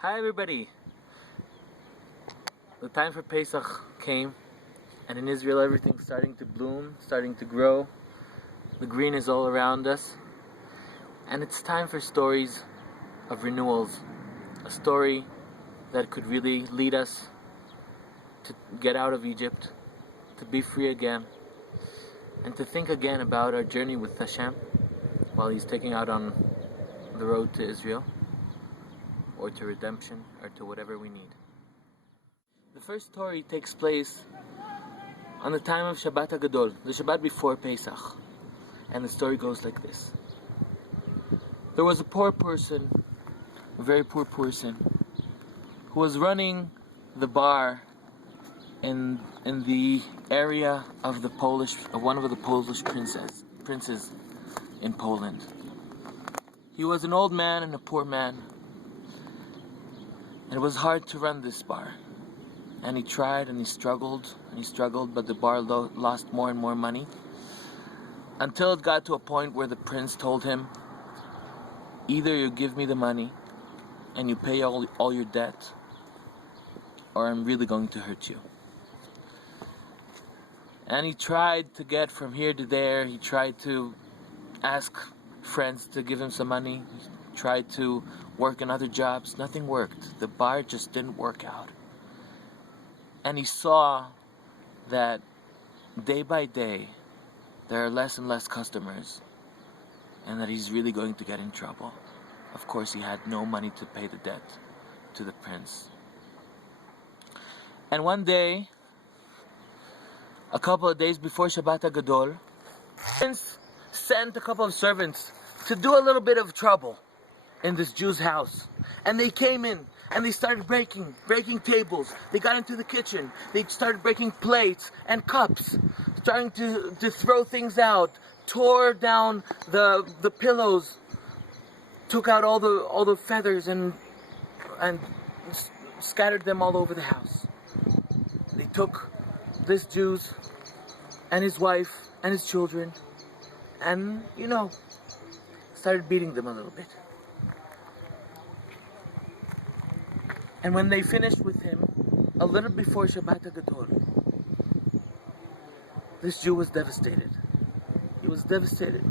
Hi everybody! The time for Pesach came, and in Israel everything's starting to bloom, starting to grow. The green is all around us, and it's time for stories of renewals. A story that could really lead us to get out of Egypt, to be free again, and to think again about our journey with Hashem while He's taking out on the road to Israel, or to redemption, or to whatever we need. The first story takes place on the time of Shabbat HaGadol, the Shabbat before Pesach, and the story goes like this. There was a poor person, a very poor person, who was running the bar in the area of one of the Polish princes in Poland. He was an old man and a poor man. It was hard to run this bar, and he tried and he struggled, but the bar lost more and more money, until it got to a point where the prince told him, either you give me the money and you pay all your debt, or I'm really going to hurt you. And he tried to get from here to there. He tried to ask friends to give him some money. He tried to work in other jobs. Nothing worked. The bar just didn't work out. And he saw that day by day there are less and less customers, and that he's really going to get in trouble. Of course, he had no money to pay the debt to the prince. And one day, a couple of days before Shabbat HaGadol, the prince sent a couple of servants to do a little bit of trouble in this Jew's house. And they came in and they started breaking tables. They got into the kitchen. They started breaking plates and cups, starting to throw things out, tore down the pillows, took out all the feathers and scattered them all over the house. They took this Jew and his wife and his children and, started beating them a little bit. And when they finished with him, a little before Shabbat HaGadol, this Jew was devastated. He was devastated.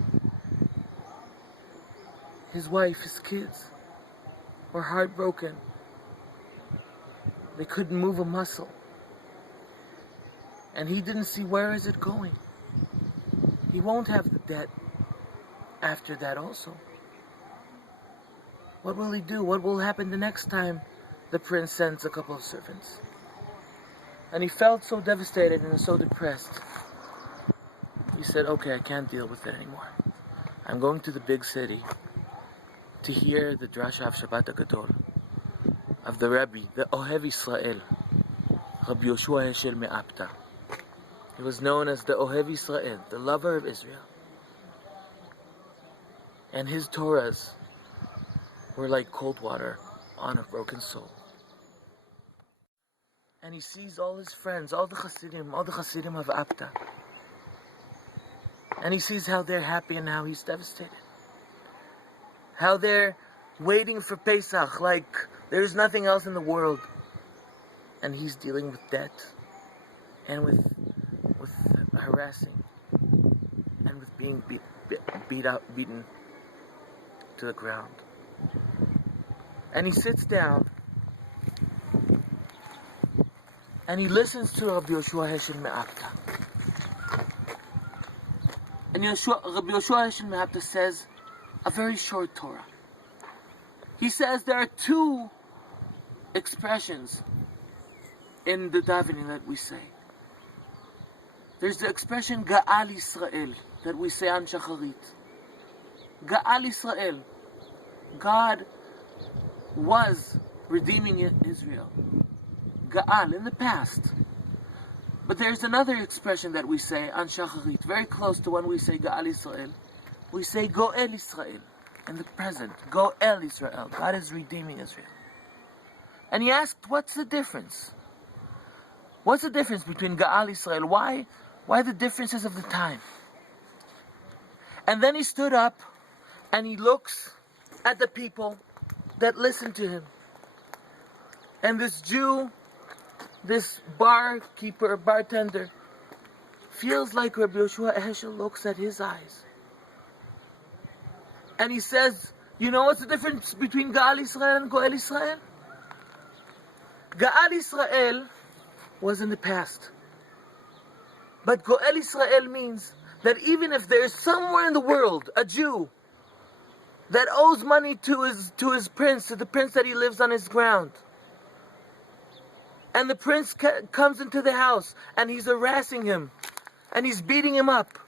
His wife, his kids were heartbroken. They couldn't move a muscle. And he didn't see where is it going. He won't have the debt after that also. What will he do? What will happen the next time the prince sends a couple of servants? And he felt so devastated and so depressed. He said, okay, I can't deal with it anymore. I'm going to the big city to hear the drasha of Shabbat HaGadol of the Rebbe, the Ohev Yisrael, Rabbi Yoshua Heschel Me'apta. He was known as the Ohev Yisrael, the lover of Israel. And his Torahs were like cold water on a broken soul. And he sees all his friends, all the Hasidim of Apta. And he sees how they're happy and how he's devastated. How they're waiting for Pesach like there's nothing else in the world. And he's dealing with debt and with harassing and with being beaten to the ground. And he sits down and he listens to Rabbi Yoshua Heschel Me'apta. And Rabbi Yoshua Heschel Me'apta says a very short Torah. He says there are two expressions in the davening that we say. There's the expression Ga'al Yisrael that we say on Shacharit. Ga'al Yisrael. God was redeeming Israel. Ga'al, in the past. But there's another expression that we say on Shacharit, very close to when we say Ga'al Yisrael. We say Go'el Yisrael, in the present. Go'el Yisrael. God is redeeming Israel. And he asked, what's the difference? What's the difference between Ga'al Yisrael? Why the differences of the time? And then he stood up and he looks at the people that listen to him. And this Jew, this bartender, feels like Rabbi Yoshua Heschel looks at his eyes. And he says, you know what's the difference between Gaal Yisrael and Goel Yisrael? Gaal Yisrael was in the past. But Goel Yisrael means that even if there is somewhere in the world a Jew that owes money to his prince, to the prince that he lives on his ground, and the prince comes into the house and he's harassing him and he's beating him up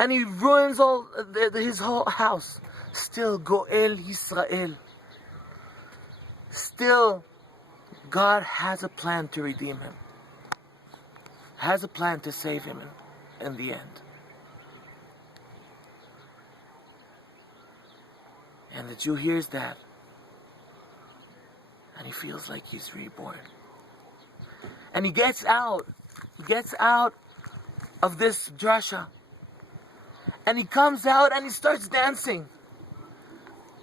and he ruins his whole house, still Goel Yisrael, still God has a plan to redeem him, has a plan to save him in the end. And the Jew hears that, and he feels like he's reborn. And he gets out of this drasha, and he comes out and he starts dancing.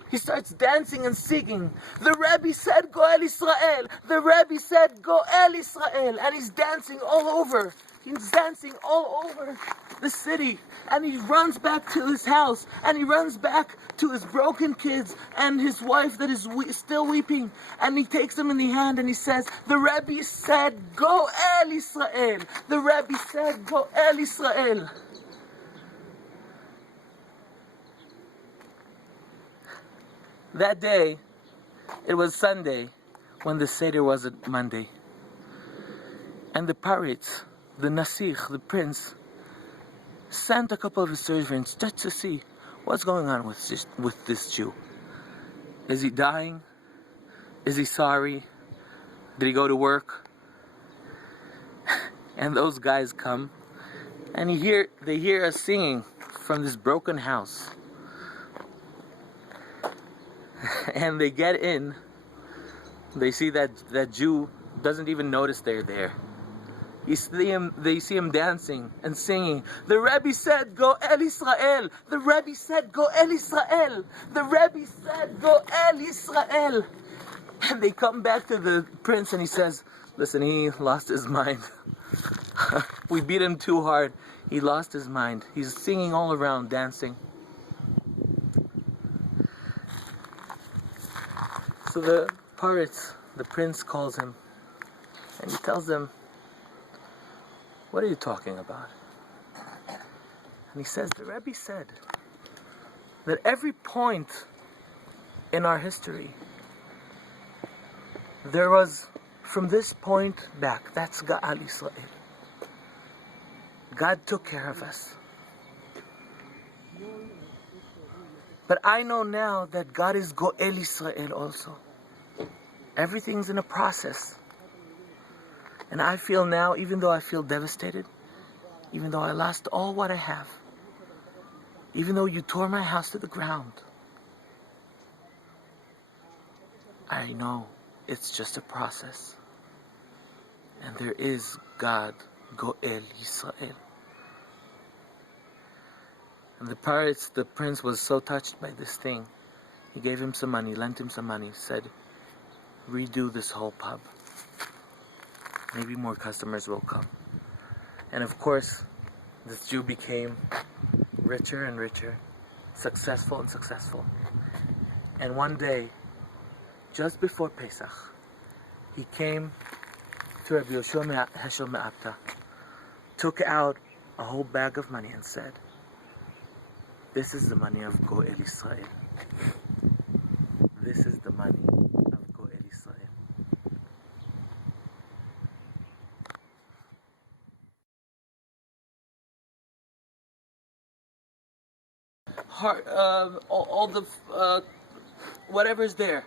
He starts dancing and singing. The Rebbe said, Goel Yisrael. The Rebbe said, Goel Yisrael. And he's dancing all over. He's dancing all over the city. And he runs back to his house. And he runs back to his broken kids and his wife that is still weeping. And he takes them in the hand and he says, the Rebbe said, Goel Yisrael. The Rebbe said, Goel Yisrael. That day, it was Sunday, when the Seder was Monday. And the Paritz, the Nasiach, the prince, sent a couple of his servants just to see what's going on with this Jew. Is he dying? Is he sorry? Did he go to work? And those guys come, and they hear us singing from this broken house. And they get in, they see that Jew doesn't even notice they're there. They see him dancing and singing. The Rebbe said, Goel Yisrael. The Rebbe said, Goel Yisrael. The Rebbe said, Goel Yisrael. And they come back to the prince and he says, listen, he lost his mind. We beat him too hard. He lost his mind. He's singing all around, dancing. So the Paritz, the prince, calls him and he tells him, what are you talking about? And he says, the Rebbe said that every point in our history, there was, from this point back, that's Gaal Yisrael. God took care of us. But I know now that God is Goel Yisrael also. Everything's in a process. And I feel now, even though I feel devastated, even though I lost all what I have, even though you tore my house to the ground, I know it's just a process. And there is God, Goel Yisrael. And the prince was so touched by this thing. He gave him some money, lent him some money, said, redo this whole pub. Maybe more customers will come. And of course, this Jew became richer and richer, successful and successful. And one day, just before Pesach, he came to Rabbi Yoshua Heschel Me'apta, took out a whole bag of money and said, this is the money of Goel Yisrael. This is the money of Goel Yisrael. All the whatever's there.